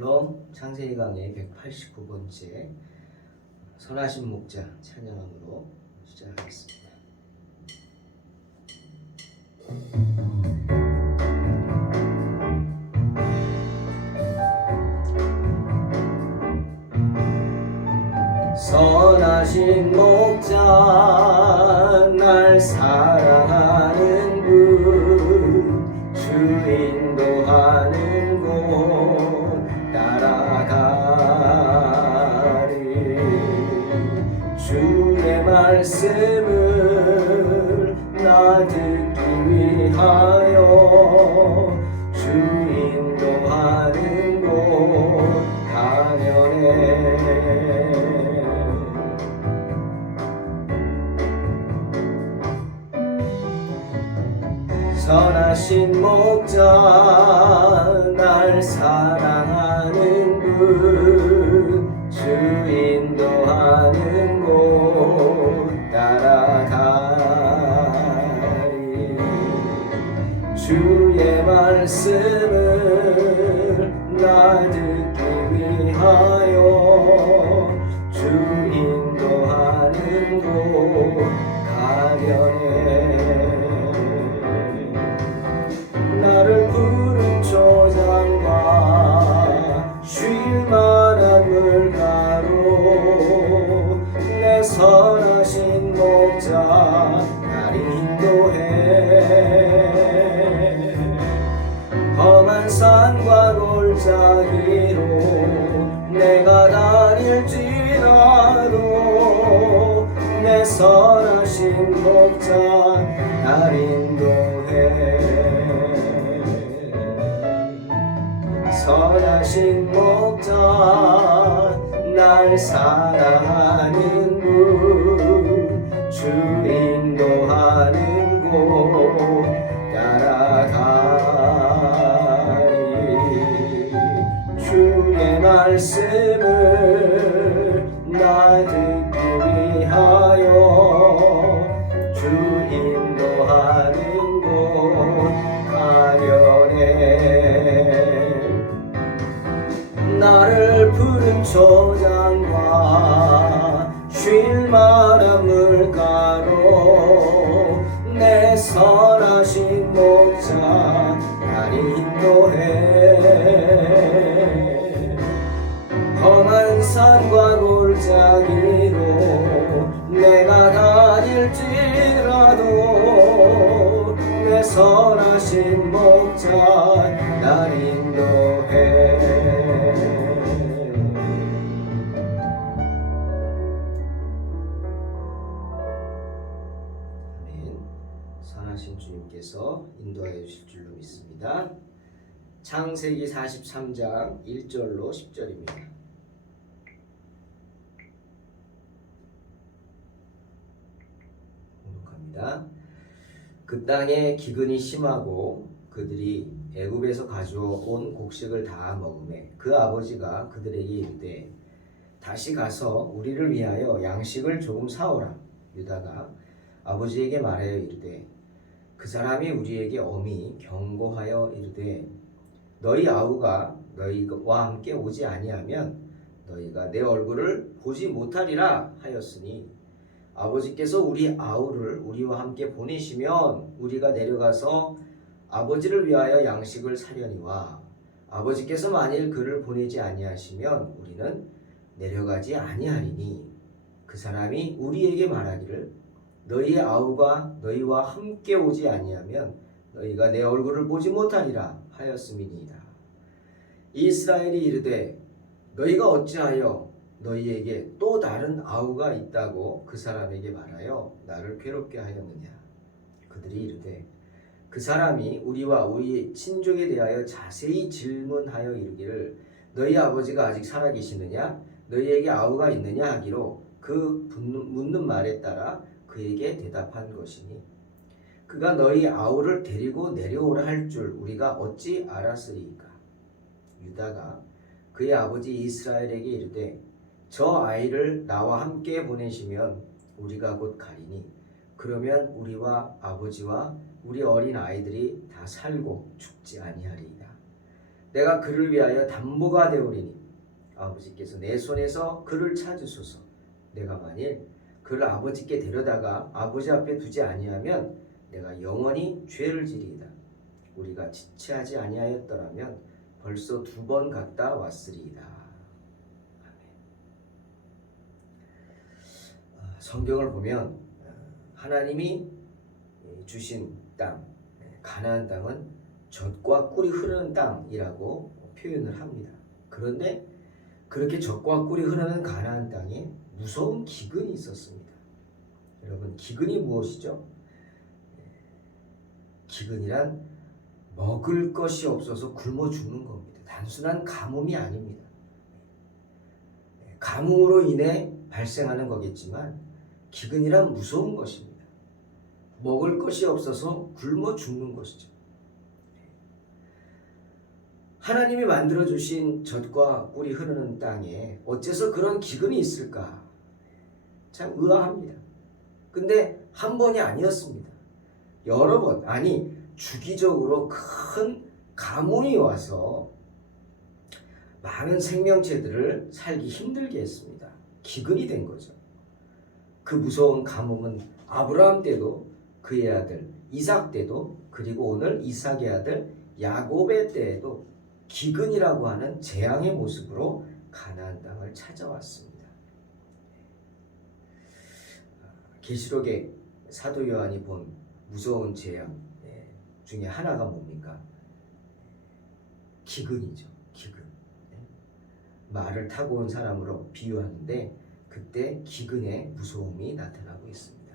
샬롬. 창세기 강의 189번째 선하신 목자 찬양함으로 시작하겠습니다. 선하신 목자 날 사랑하는 분, 주 인도하는 곳 따라가리. 주의 말씀을 나 듣기 위하여 주 인도하는 곳 가려네. 선하신 목자 날 사랑하는 분, 주 인도하는 곳 따라가리. 주의 말씀을 나 듣기 위하여 주 인도하는 곳 가려네. 나를 푸른 초장과 쉴만한 물가로 내 선하신 목자 날 인도해. 험한 산과 골짜기로 내가 다닐지라도 내 선하신 목자 날 인도해. 선하신 목자 날 사랑하는 분, 주 인도하는 곳 따라가리. 주의 말씀을 나 듣기 위하여 주 인도하는 곳 가려네. 나를 푸른 초장과 쉴만한 물가로 내 선하신 목자 날 인도해. 험한 산과 골짜기로 내가 다닐지라도 내 선하신 목자 날 인도해. 선하신 주님께서 인도하여 주실 줄로 믿습니다. 창세기 43장 1절로 10절입니다. 공독합니다. 그 땅에 기근이 심하고 그들이 애굽에서 가져온 곡식을 다 먹으매 그 아버지가 그들에게 이르되 다시 가서 우리를 위하여 양식을 조금 사오라. 유다가 아버지에게 말하여 이르되 그 사람이 우리에게 엄히 경고하여 이르되 너희 아우가 너희와 함께 오지 아니하면 너희가 내 얼굴을 보지 못하리라 하였으니 아버지께서 우리 아우를 우리와 함께 보내시면 우리가 내려가서 아버지를 위하여 양식을 사려니와 아버지께서 만일 그를 보내지 아니하시면 우리는 내려가지 아니하리니 그 사람이 우리에게 말하기를 너희의 아우가 너희와 함께 오지 아니하면 너희가 내 얼굴을 보지 못하리라 하였음이니이다. 이스라엘이 이르되 너희가 어찌하여 너희에게 또 다른 아우가 있다고 그 사람에게 말하여 나를 괴롭게 하였느냐. 그들이 이르되 그 사람이 우리와 우리 친족에 대하여 자세히 질문하여 이르기를 너희 아버지가 아직 살아계시느냐 너희에게 아우가 있느냐 하기로 그 묻는 말에 따라 그에게 대답한 것이니 그가 너희 아우를 데리고 내려오라 할 줄 우리가 어찌 알았으리이까. 유다가 그의 아버지 이스라엘에게 이르되 저 아이를 나와 함께 보내시면 우리가 곧 가리니 그러면 우리와 아버지와 우리 어린 아이들이 다 살고 죽지 아니하리이다. 내가 그를 위하여 담보가 되오리니 아버지께서 내 손에서 그를 찾으소서. 내가 만일 그를 아버지께 데려다가 아버지 앞에 두지 아니하면 내가 영원히 죄를 지리이다. 우리가 지체하지 아니하였더라면 벌써 2번 갔다 왔으리이다. 성경을 보면 하나님이 주신 땅, 가나안 땅은 젖과 꿀이 흐르는 땅이라고 표현을 합니다. 그런데 그렇게 젖과 꿀이 흐르는 가나안 땅에 무서운 기근이 있었습니다. 여러분, 기근이 무엇이죠? 기근이란 먹을 것이 없어서 굶어 죽는 겁니다. 단순한 가뭄이 아닙니다. 가뭄으로 인해 발생하는 거겠지만 기근이란 무서운 것입니다. 먹을 것이 없어서 굶어 죽는 것이죠. 하나님이 만들어주신 젖과 꿀이 흐르는 땅에 어째서 그런 기근이 있을까? 참 의아합니다. 근데 한 번이 아니었습니다. 여러 번, 아니 주기적으로 큰 가뭄이 와서 많은 생명체들을 살기 힘들게 했습니다. 기근이 된 거죠. 그 무서운 가뭄은 아브라함 때도, 그의 아들 이삭 때도, 그리고 오늘 이삭의 아들 야곱의 때에도 기근이라고 하는 재앙의 모습으로 가나안 땅을 찾아왔습니다. 계시록에 사도 요한이 본 무서운 재앙 중에 하나가 뭡니까? 기근이죠. 기근. 말을 타고 온 사람으로 비유하는데 그때 기근의 무서움이 나타나고 있습니다.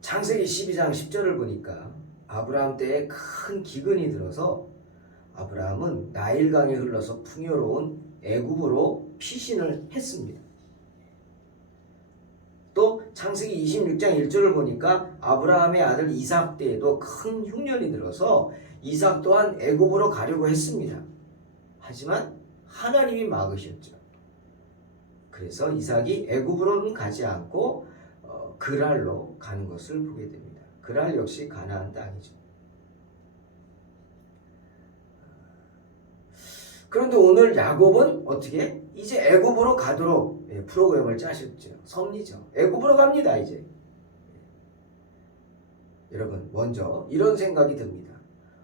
창세기 12장 10절을 보니까 아브라함 때에 큰 기근이 들어서 아브라함은 나일강에 흘러서 풍요로운 애굽으로 피신을 했습니다. 또 창세기 26장 1절을 보니까 아브라함의 아들 이삭 때에도 큰 흉년이 들어서 이삭 또한 애굽으로 가려고 했습니다. 하지만 하나님이 막으셨죠. 그래서 이삭이 애굽으로는 가지 않고 그랄로 가는 것을 보게 됩니다. 그랄 역시 가나안 땅이죠. 그런데 오늘 야곱은 어떻게? 이제 애굽으로 가도록 프로그램을 짜셨죠. 섭리죠. 애굽으로 갑니다. 이제. 여러분, 먼저 이런 생각이 듭니다.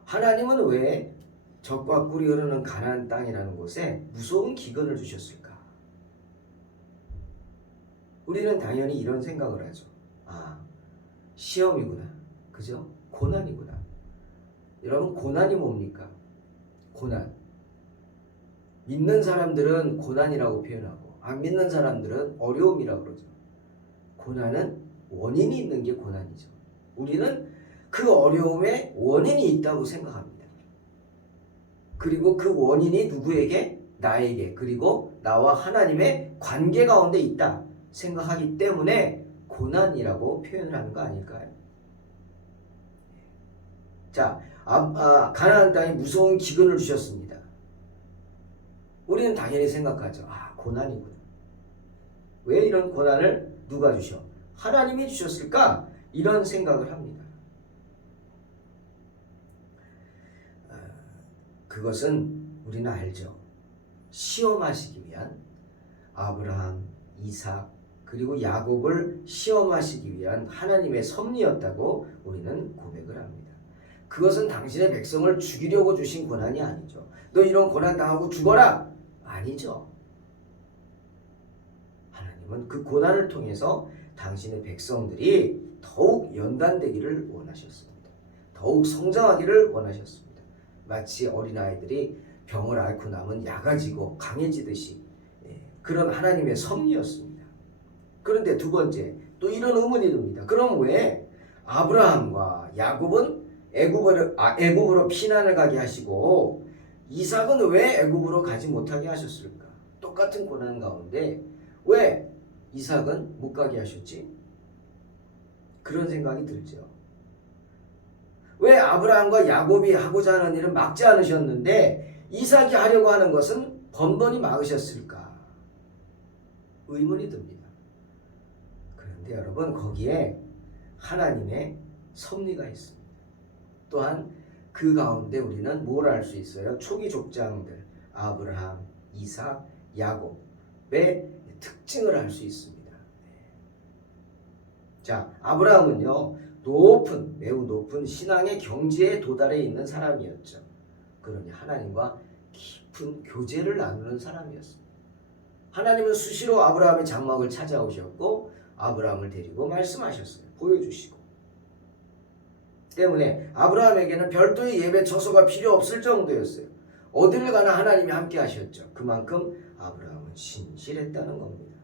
하나님은 왜 젖과 꿀이 흐르는 가나안 땅이라는 곳에 무서운 기근을 주셨을까? 우리는 당연히 이런 생각을 하죠. 아, 시험이구나. 그죠? 고난이구나. 여러분, 고난이 뭡니까? 고난. 믿는 사람들은 고난이라고 표현하고 안 믿는 사람들은 어려움이라고 그러죠. 고난은 원인이 있는 게 고난이죠. 우리는 그 어려움에 원인이 있다고 생각합니다. 그리고 그 원인이 누구에게? 나에게, 그리고 나와 하나님의 관계 가운데 있다 생각하기 때문에 고난이라고 표현을 하는 거 아닐까요? 자, 가나안 땅에 무서운 기근을 주셨습니다. 우리는 당연히 생각하죠. 아, 고난이구나. 왜 이런 고난을 누가 주셔? 하나님이 주셨을까? 이런 생각을 합니다. 그것은 우리는 알죠. 시험하시기 위한 아브라함, 이삭, 그리고 야곱을 시험하시기 위한 하나님의 섭리였다고 우리는 고백을 합니다. 그것은 당신의 백성을 죽이려고 주신 고난이 아니죠. 너 이런 고난 당하고 죽어라! 아니죠. 하나님은 그 고난을 통해서 당신의 백성들이 더욱 연단되기를 원하셨습니다. 더욱 성장하기를 원하셨습니다. 마치 어린아이들이 병을 앓고 나면 약아지고 강해지듯이 그런 하나님의 섭리였습니다. 그런데 두 번째, 또 이런 의문이 듭니다. 그럼 왜 아브라함과 야곱은 애굽으로 피난을 가게 하시고 이삭은 왜 애굽으로 가지 못하게 하셨을까? 똑같은 고난 가운데 왜 이삭은 못 가게 하셨지? 그런 생각이 들죠. 왜 아브라함과 야곱이 하고자 하는 일은 막지 않으셨는데 이삭이 하려고 하는 것은 번번이 막으셨을까? 의문이 듭니다. 그런데 여러분, 거기에 하나님의 섭리가 있습니다. 또한 그 가운데 우리는 뭘 알 수 있어요? 초기 족장들 아브라함, 이삭, 야곱의 특징을 알 수 있습니다. 자, 아브라함은요, 매우 높은 신앙의 경지에 도달해 있는 사람이었죠. 그러니 하나님과 깊은 교제를 나누는 사람이었습니다. 하나님은 수시로 아브라함의 장막을 찾아오셨고 아브라함을 데리고 말씀하셨어요. 보여주시고. 때문에 아브라함에게는 별도의 예배 처소가 필요 없을 정도였어요. 어디를 가나 하나님이 함께 하셨죠. 그만큼 아브라함은 신실했다는 겁니다.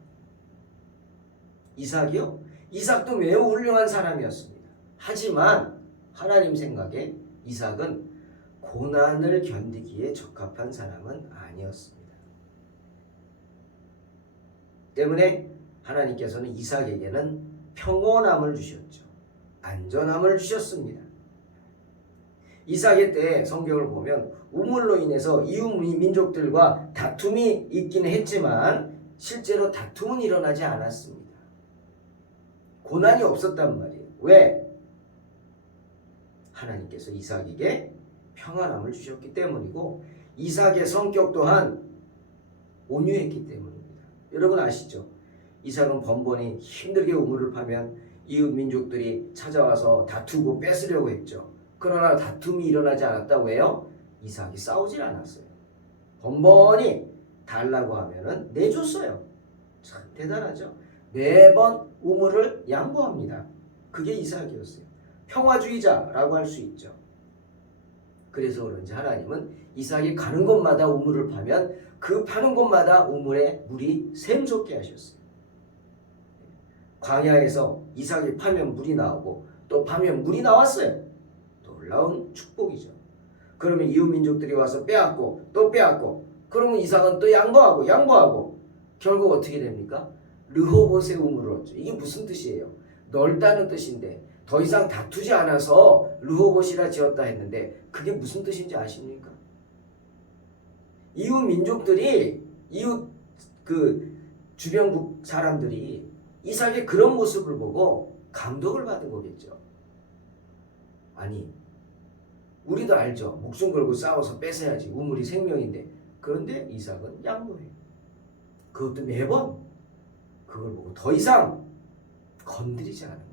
이삭이요? 이삭도 매우 훌륭한 사람이었습니다. 하지만 하나님 생각에 이삭은 고난을 견디기에 적합한 사람은 아니었습니다. 때문에 하나님께서는 이삭에게는 평온함을 주셨죠. 안전함을 주셨습니다. 이삭의 때 성경을 보면 우물로 인해서 이웃 민족들과 다툼이 있기는 했지만 실제로 다툼은 일어나지 않았습니다. 고난이 없었단 말이에요. 왜? 하나님께서 이삭에게 평안함을 주셨기 때문이고 이삭의 성격 또한 온유했기 때문입니다. 여러분 아시죠? 이삭은 번번이 힘들게 우물을 파면 이웃 민족들이 찾아와서 다투고 뺏으려고 했죠. 그러나 다툼이 일어나지 않았다고 해요? 이삭이 싸우질 않았어요. 번번이 달라고 하면은 내줬어요. 참 대단하죠? 매번 우물을 양보합니다. 그게 이삭이었어요. 평화주의자라고 할 수 있죠. 그래서 그런지 하나님은 이삭이 가는 곳마다 우물을 파면 그 파는 곳마다 우물에 물이 샘솟게 하셨어요. 광야에서 이삭이 파면 물이 나오고 또 파면 물이 나왔어요. 놀라운 축복이죠. 그러면 이웃 민족들이 와서 빼앗고 또 빼앗고 그러면 이삭은 또 양보하고 결국 어떻게 됩니까? 르호봇의 우물을 얻죠. 이게 무슨 뜻이에요? 넓다는 뜻인데 더 이상 다투지 않아서 르호봇이라 지었다 했는데 그게 무슨 뜻인지 아십니까? 이웃 민족들이 주변국 사람들이 이삭의 그런 모습을 보고 감동을 받은 거겠죠. 아니 우리도 알죠. 목숨 걸고 싸워서 뺏어야지. 우물이 생명인데. 그런데 이삭은 양보해요. 그것도 매번 그걸 보고 더 이상 건드리지 않은 거예요.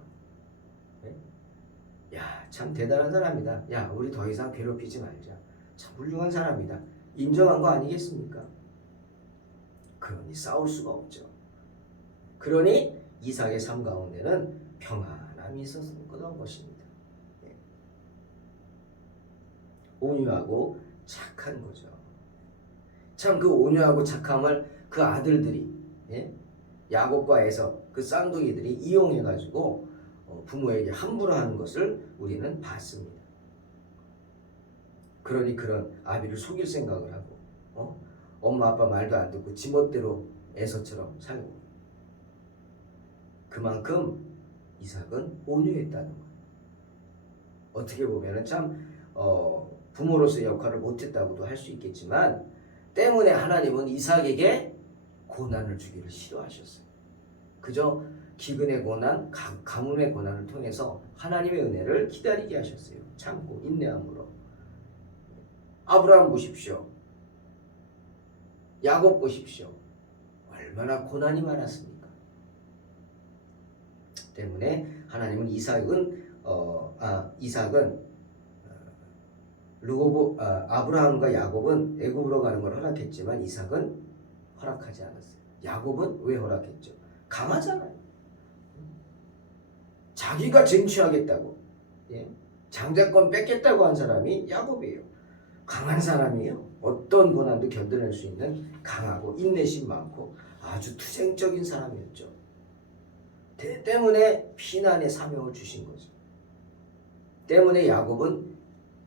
네? 야, 참 대단한 사람이다. 야, 우리 더 이상 괴롭히지 말자. 참 훌륭한 사람이다. 인정한 거 아니겠습니까? 그러니 싸울 수가 없죠. 그러니 이삭의 삶 가운데는 평안함이 있었던 것입니다. 네. 온유하고 착한 거죠. 참 그 온유하고 착함을 그 아들들이 야곱과 에서 그 쌍둥이들이 이용해가지고 부모에게 함부로 하는 것을 우리는 봤습니다. 그러니 그런 아비를 속일 생각을 하고 엄마 아빠 말도 안 듣고 지멋대로 에서처럼 살고 그만큼 이삭은 온유했다는 거예요. 어떻게 보면 참 부모로서의 역할을 못했다고도 할 수 있겠지만 때문에 하나님은 이삭에게 고난을 주기를 싫어하셨어요. 그저 기근의 고난, 가뭄의 고난을 통해서 하나님의 은혜를 기다리게 하셨어요. 참고 인내함으로. 아브라함 보십시오. 야곱 보십시오. 얼마나 고난이 많았습니까? 때문에 하나님은 이삭은 아브라함과 야곱은 애굽으로 가는 걸 허락했지만 이삭은 허락하지 않았어요. 야곱은 왜 허락했죠? 강하잖아요. 자기가 쟁취하겠다고 장자권 뺏겠다고 한 사람이 야곱이에요. 강한 사람이에요. 어떤 고난도 견뎌낼 수 있는 강하고 인내심 많고 아주 투쟁적인 사람이었죠. 때문에 피난의 사명을 주신 거죠. 때문에 야곱은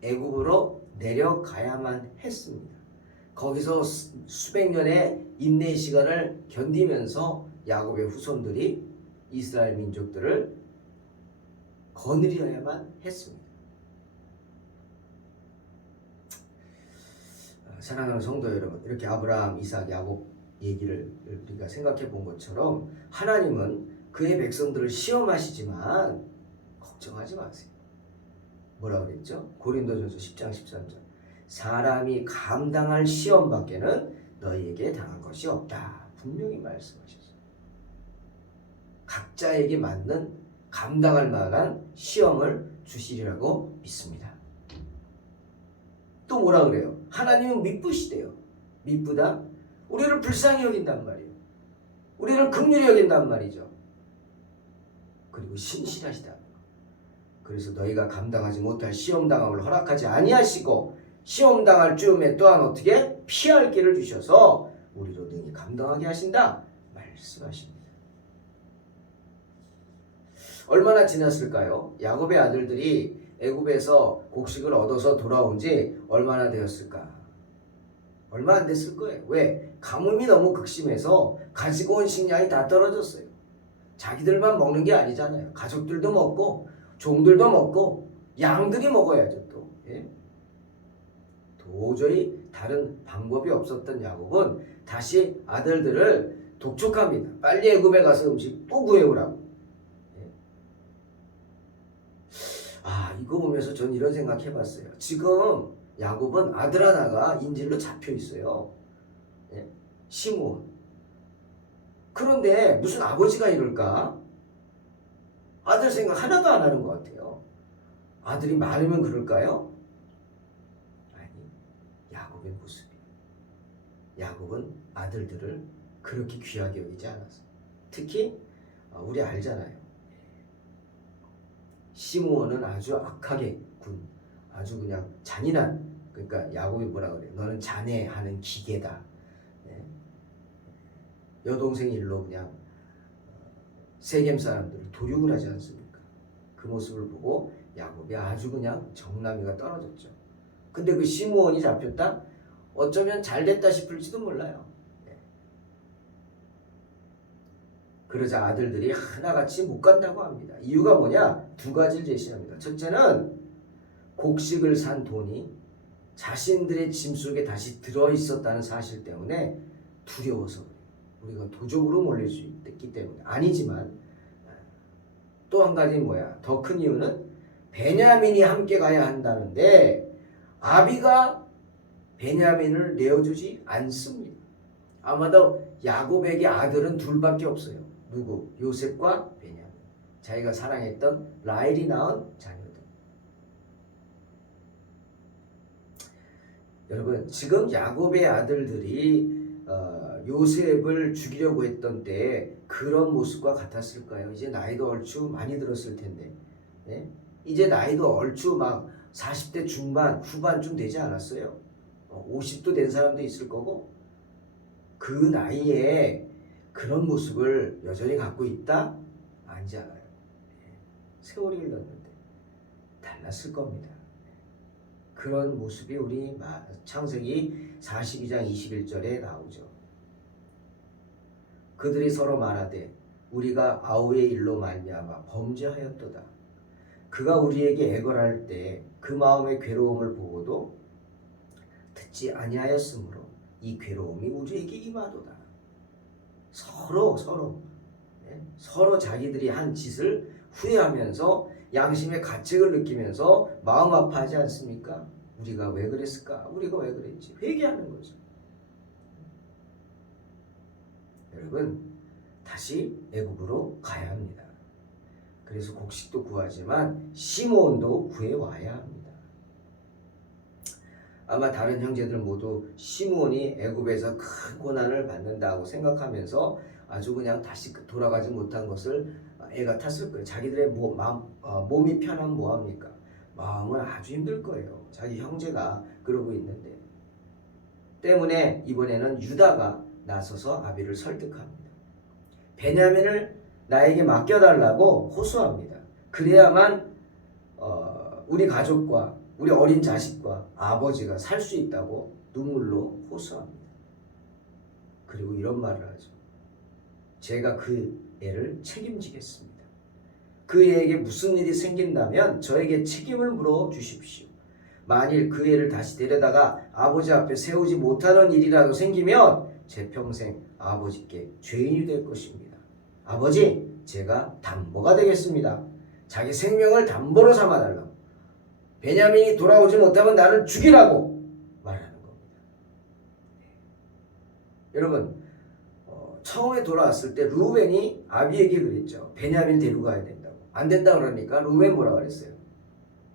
애굽으로 내려가야만 했습니다. 거기서 수백 년의 인내의 시간을 견디면서 야곱의 후손들이 이스라엘 민족들을 거느려야만 했습니다. 사랑하는 성도 여러분, 이렇게 아브라함, 이삭, 야곱 얘기를 우리가 생각해 본 것처럼 하나님은 그의 백성들을 시험하시지만 걱정하지 마세요. 뭐라 그랬죠? 고린도전서 10장 13절. 사람이 감당할 시험 밖에는 너희에게 당한 것이 없다. 분명히 말씀하셨어요. 각자에게 맞는 감당할 만한 시험을 주시리라고 믿습니다. 또 뭐라 그래요? 하나님은 미쁘시대요. 미쁘다? 우리를 불쌍히 여긴단 말이에요. 우리를 긍휼히 여긴단 말이죠. 그리고 신실하시다. 그래서 너희가 감당하지 못할 시험당함을 허락하지 아니하시고 시험당할 즈음에 또한 어떻게 피할 길을 주셔서 우리로 능히 감당하게 하신다 말씀하십니다. 얼마나 지났을까요? 야곱의 아들들이 애굽에서 곡식을 얻어서 돌아온 지 얼마나 되었을까? 얼마 안 됐을 거예요. 왜? 가뭄이 너무 극심해서 가지고 온 식량이 다 떨어졌어요. 자기들만 먹는 게 아니잖아요. 가족들도 먹고 종들도 먹고 양들이 먹어야죠 또. 예? 도저히 다른 방법이 없었던 야곱은 다시 아들들을 독촉합니다. 빨리 애굽에 가서 음식 또 구해오라고. 예? 이거 보면서 전 이런 생각 해봤어요. 지금 야곱은 아들 하나가 인질로 잡혀 있어요. 예? 시므온. 그런데 무슨 아버지가 이럴까? 아들 생각 하나도 안 하는 것 같아요. 아들이 많으면 그럴까요? 아니, 야곱의 모습이에요. 야곱은 아들들을 그렇게 귀하게 여기지 않았어요. 특히 우리 알잖아요. 시므온은 아주 악하게 군, 아주 그냥 잔인한, 그러니까 야곱이 뭐라 그래요? 너는 잔해하는 기계다. 네. 여동생 일로 그냥 세겜 사람들을 도륙을 하지 않습니까? 그 모습을 보고 야곱이 아주 그냥 정남이가 떨어졌죠. 근데 그 시므온이 잡혔다? 어쩌면 잘 됐다 싶을지도 몰라요. 네. 그러자 아들들이 하나같이 못 간다고 합니다. 이유가 뭐냐? 두 가지를 제시합니다. 첫째는 곡식을 산 돈이 자신들의 짐 속에 다시 들어있었다는 사실 때문에 두려워서 그래요. 우리가 도적으로 몰릴 수 있기 때문에. 아니지만 또 한 가지 뭐야? 더 큰 이유는 베냐민이 함께 가야 한다는데 아비가 베냐민을 내어주지 않습니다. 아마도 야곱에게 아들은 둘밖에 없어요. 누구? 요셉과 베냐민. 자기가 사랑했던 라헬이 낳은 자녀들. 여러분, 지금 야곱의 아들들이 요셉을 죽이려고 했던 때에 그런 모습과 같았을까요? 이제 나이도 얼추 많이 들었을 텐데, 예? 이제 나이도 얼추 막 40대 중반, 후반쯤 되지 않았어요? 50도 된 사람도 있을 거고, 그 나이에 그런 모습을 여전히 갖고 있다? 아니지 않아요. 세월이 흘렀는데 달랐을 겁니다. 그런 모습이 우리 창세기 42장 21절에 나오죠. 그들이 서로 말하되 우리가 아우의 일로 말미암아 범죄하였도다. 그가 우리에게 애걸할 때 그 마음의 괴로움을 보고도 듣지 아니하였으므로 이 괴로움이 우리에게 임하도다. 서로 자기들이 한 짓을 후회하면서 양심의 가책을 느끼면서 마음 아파하지 않습니까? 우리가 왜 그랬을까? 우리가 왜 그랬지? 회개하는 거죠. 여러분, 다시 애굽으로 가야 합니다. 그래서 곡식도 구하지만 시므온도 구해와야 합니다. 아마 다른 형제들 모두 시므온이 애굽에서 큰 고난을 받는다고 생각하면서 아주 그냥 다시 돌아가지 못한 것을 애가 탔을 거예요. 자기들의 몸이 편하면 뭐합니까? 마음은 아주 힘들 거예요. 자기 형제가 그러고 있는데. 때문에 이번에는 유다가 나서서 아비를 설득합니다. 베냐민을 나에게 맡겨달라고 호소합니다. 그래야만 우리 가족과 우리 어린 자식과 아버지가 살 수 있다고 눈물로 호소합니다. 그리고 이런 말을 하죠. 제가 그 애를 책임지겠습니다. 그 애에게 무슨 일이 생긴다면 저에게 책임을 물어주십시오. 만일 그 애를 다시 데려다가 아버지 앞에 세우지 못하는 일이라도 생기면 제 평생 아버지께 죄인이 될 것입니다. 아버지, 제가 담보가 되겠습니다. 자기 생명을 담보로 삼아달라고. 베냐민이 돌아오지 못하면 나를 죽이라고 말하는 겁니다. 여러분 처음에 돌아왔을 때 루벤이 아비에게 그랬죠. 베냐민 데리고 가야 된다고. 안 된다 그러니까 루벤 뭐라 그랬어요?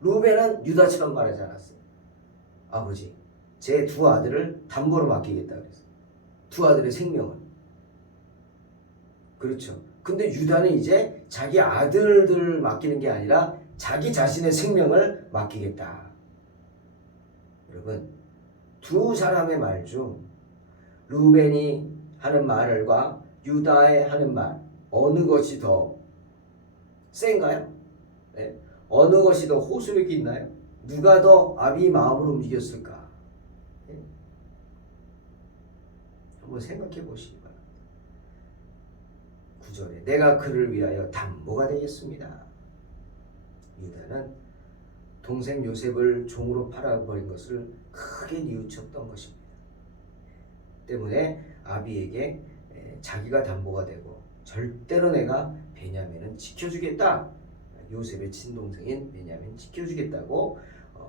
루벤은 유다처럼 말하지 않았어요. 아버지, 제 두 아들을 담보로 맡기겠다 그랬어요. 두 아들의 생명을. 그렇죠. 근데 유다는 이제 자기 아들들을 맡기는 게 아니라 자기 자신의 생명을 맡기겠다. 여러분, 두 사람의 말 중 루벤이 하는 말과 유다의 하는 말 어느 것이 더 센가요? 네? 어느 것이 더 호소력이 있나요? 누가 더 아비 마음을 움직였을까? 네? 한번 생각해 보시기 바랍니다. 9절에 내가 그를 위하여 담보가 되겠습니다. 유다는 동생 요셉을 종으로 팔아버린 것을 크게 뉘우쳤던 것입니다. 때문에 아비에게 자기가 담보가 되고 절대로 내가 베냐민은 지켜주겠다. 요셉의 친동생인 베냐민 지켜주겠다고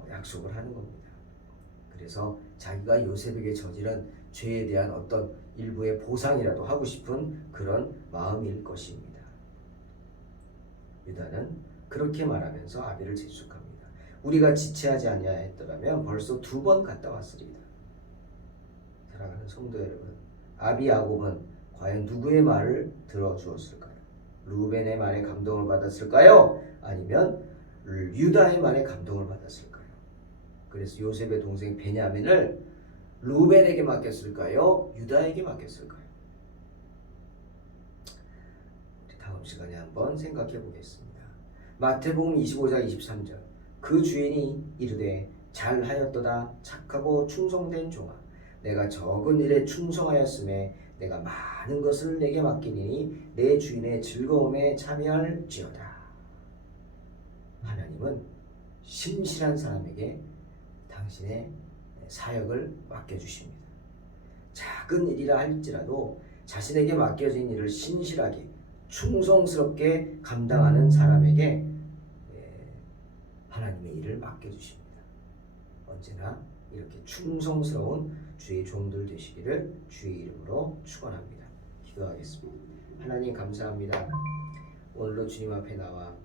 약속을 하는 겁니다. 그래서 자기가 요셉에게 저지른 죄에 대한 어떤 일부의 보상이라도 하고 싶은 그런 마음일 것입니다. 유다는 그렇게 말하면서 아비를 재촉합니다. 우리가 지체하지 아니하였더라면 벌써 2번 갔다 왔으리다. 사랑하는 성도 여러분, 아비 야곱은 과연 누구의 말을 들어주었을까요? 루벤의 말에 감동을 받았을까요? 아니면 유다의 말에 감동을 받았을까요? 그래서 요셉의 동생 베냐민을 루벤에게 맡겼을까요? 유다에게 맡겼을까요? 다음 시간에 한번 생각해 보겠습니다. 마태복음 25장 23절 그 주인이 이르되 잘하였도다 착하고 충성된 종아 내가 적은 일에 충성하였음에 내가 많은 것을 내게 맡기니 내 주인의 즐거움에 참여할지어다. 하나님은 신실한 사람에게 당신의 사역을 맡겨주십니다. 작은 일이라 할지라도 자신에게 맡겨진 일을 신실하게 충성스럽게 감당하는 사람에게 하나님의 일을 맡겨주십니다. 언제나 이렇게 충성스러운 주의 종들 되시기를 주의 이름으로 축원합니다. 기도하겠습니다. 하나님 감사합니다. 오늘도 주님 앞에 나와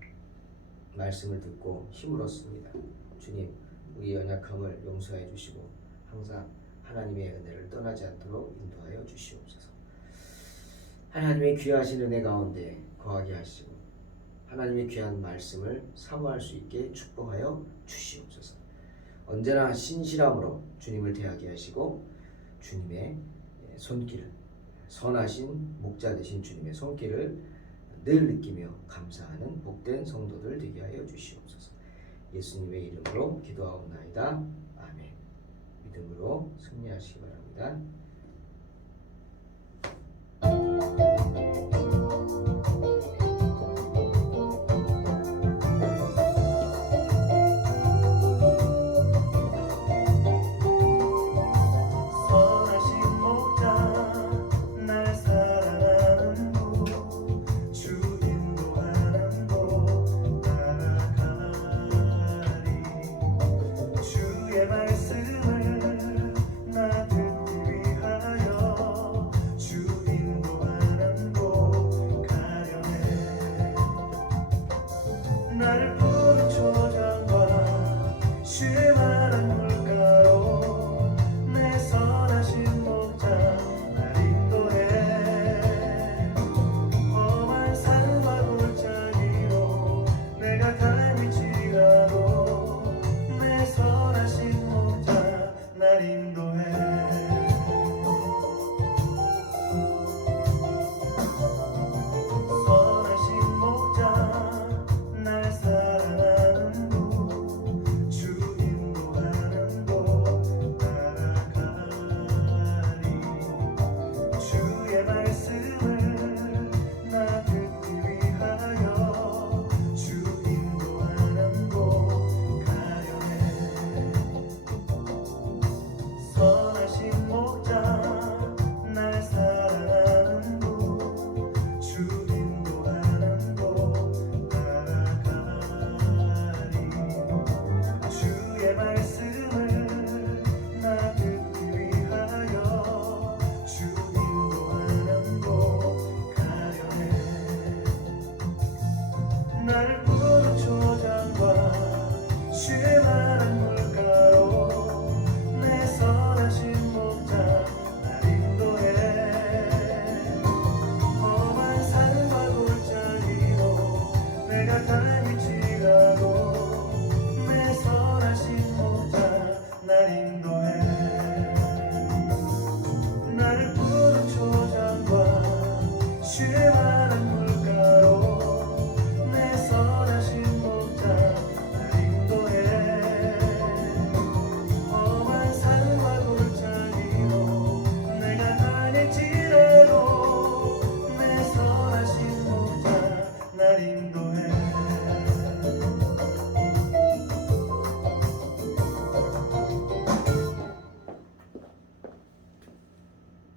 말씀을 듣고 힘을 얻습니다. 주님, 우리 연약함을 용서해 주시고 항상 하나님의 은혜를 떠나지 않도록 인도하여 주시옵소서. 하나님의 귀하신 은혜 가운데 거하게 하시고 하나님의 귀한 말씀을 사모할 수 있게 축복하여 주시옵소서. 언제나 신실함으로 주님을 대하게 하시고 주님의 손길을 선하신 목자 되신 주님의 손길을 늘 느끼며 감사하는 복된 성도들 되게 하여 주시옵소서. 예수님의 이름으로 기도하옵나이다. 아멘. 믿음으로 승리하시기 바랍니다.